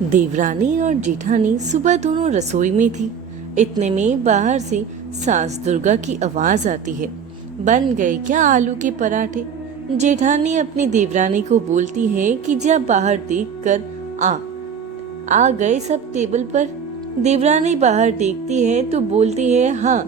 देवरानी और जेठानी सुबह दोनों रसोई में थी। इतने में बाहर से सास दुर्गा की आवाज आती है, बन गए क्या आलू के पराठे। जेठानी अपनी देवरानी को बोलती है कि जब बाहर देख कर आ गए सब टेबल पर। देवरानी बाहर देखती है तो बोलती है, हाँ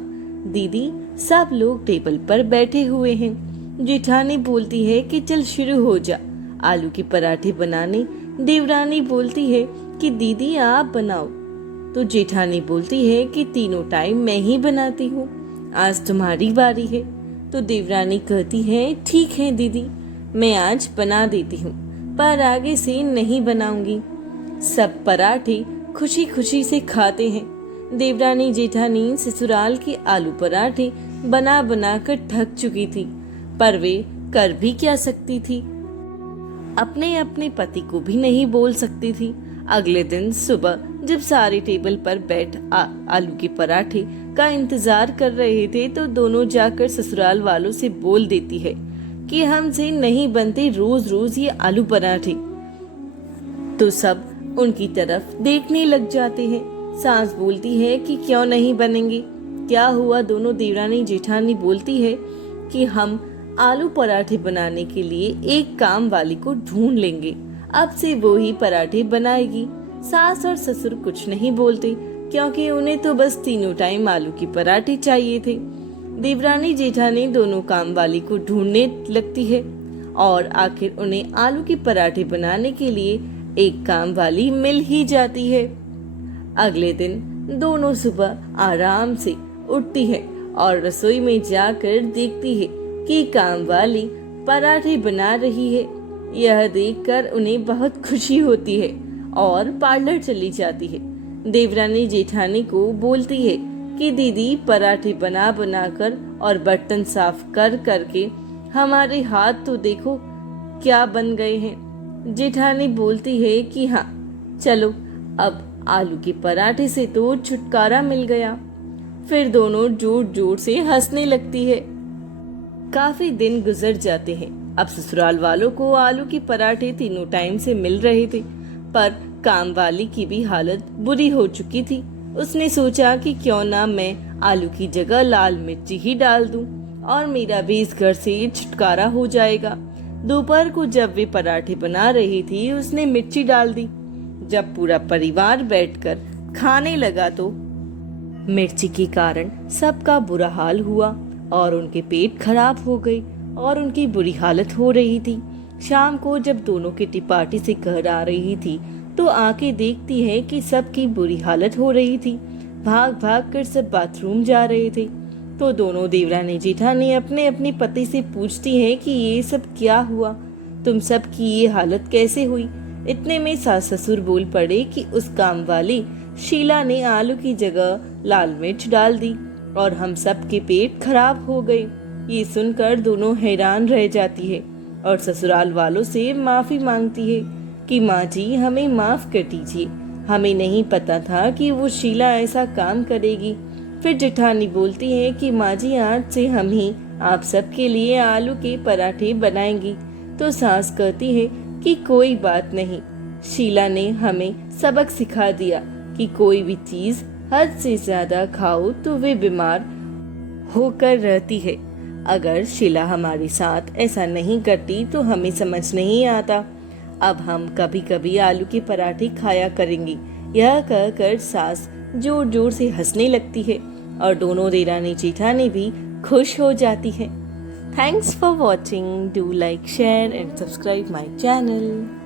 दीदी सब लोग टेबल पर बैठे हुए हैं। जेठानी बोलती है कि चल शुरू हो जा आलू के पराठे बनाने। देवरानी बोलती है कि दीदी आप बनाओ। तो जेठानी बोलती है कि तीनों टाइम मैं ही बनाती हूँ, आज तुम्हारी बारी है। तो देवरानी कहती है, ठीक है दीदी मैं आज बना देती हूँ, पर आगे से नहीं बनाऊंगी। सब पराठे खुशी खुशी से खाते हैं। देवरानी जेठानी ससुराल के आलू पराठे बना बना कर थक चुकी थी, पर वे कर भी क्या सकती थी, अपने अपने पति को भी नहीं बोल सकती थी। अगले दिन सुबह जब सारे टेबल पर बैठ आलू के पराठे का इंतजार कर रहे थे तो दोनों जाकर ससुराल वालों से बोल देती है कि हमसे नहीं बनते रोज रोज ये आलू पराठे। तो सब उनकी तरफ देखने लग जाते हैं। सास बोलती है कि क्यों नहीं बनेंगे, क्या हुआ। दोनों देवरानी जेठानी बोलती है कि हम आलू पराठे बनाने के लिए एक काम वाली को ढूंढ लेंगे, अब से वो ही पराठे बनाएगी। सास और ससुर कुछ नहीं बोलते क्योंकि उन्हें तो बस तीनों टाइम आलू के पराठे चाहिए थे। देवरानी जेठानी दोनों काम वाली को ढूंढने लगती है और आखिर उन्हें आलू के पराठे बनाने के लिए एक काम वाली मिल ही जाती है। अगले दिन दोनों सुबह आराम से उठती है और रसोई में जाकर देखती है कि काम वाली पराठे बना रही है। यह देखकर उन्हें बहुत खुशी होती है और पार्लर चली जाती है। देवरानी जेठानी को बोलती है कि दीदी पराठे बना बना कर और बर्तन साफ कर करके हमारे हाथ तो देखो क्या बन गए हैं। जेठानी बोलती है कि हाँ चलो अब आलू के पराठे से तो छुटकारा मिल गया। फिर दोनों जोर जोर से हंसने लगती है। काफी दिन गुजर जाते हैं। अब ससुराल वालों को आलू के पराठे तीनों टाइम से मिल रहे थे, पर काम वाली की भी हालत बुरी हो चुकी थी। उसने सोचा कि क्यों ना मैं आलू की जगह लाल मिर्ची ही डाल दूं और मेरा भी इस घर से छुटकारा हो जाएगा। दोपहर को जब वे पराठे बना रही थी उसने मिर्ची डाल दी। जब पूरा परिवार बैठकर खाने लगा तो मिर्ची के कारण सबका बुरा हाल हुआ और उनके पेट खराब हो गए और उनकी बुरी हालत हो रही थी। शाम को जब दोनों किटी पार्टी से घर आ रही थी तो आके देखती है कि सबकी बुरी हालत हो रही थी। भाग भाग कर सब बाथरूम जा रहे थे। तो दोनों देवरानी जेठानी अपने अपने पति से पूछती है कि ये सब क्या हुआ, तुम सब की ये हालत कैसे हुई। इतने में सास ससुर बोल पड़े कि उस काम वाली शीला ने आलू की जगह लाल मिर्च डाल दी और हम सब के पेट खराब हो गए। ये सुनकर दोनों हैरान रह जाती है और ससुराल वालों से माफी मांगती है कि माँ जी हमें माफ कर दीजिए, हमें नहीं पता था कि वो शीला ऐसा काम करेगी। फिर जेठानी बोलती है कि माँ जी आज से हम ही आप सब के लिए आलू के पराठे बनाएंगी। तो सास कहती है कि कोई बात नहीं, शीला ने हमें सबक सिखा दिया कि कोई भी चीज हद से ज्यादा खाओ तो वे बीमार होकर रहती है। अगर शीला हमारे साथ ऐसा नहीं करती तो हमें समझ नहीं आता। अब हम कभी कभी आलू के पराठे खाया करेंगे। यह कहकर सास जोर जोर से हंसने लगती है और दोनों देवरानी जेठानी भी खुश हो जाती है। Thanks for watching. Do like, share and subscribe my channel.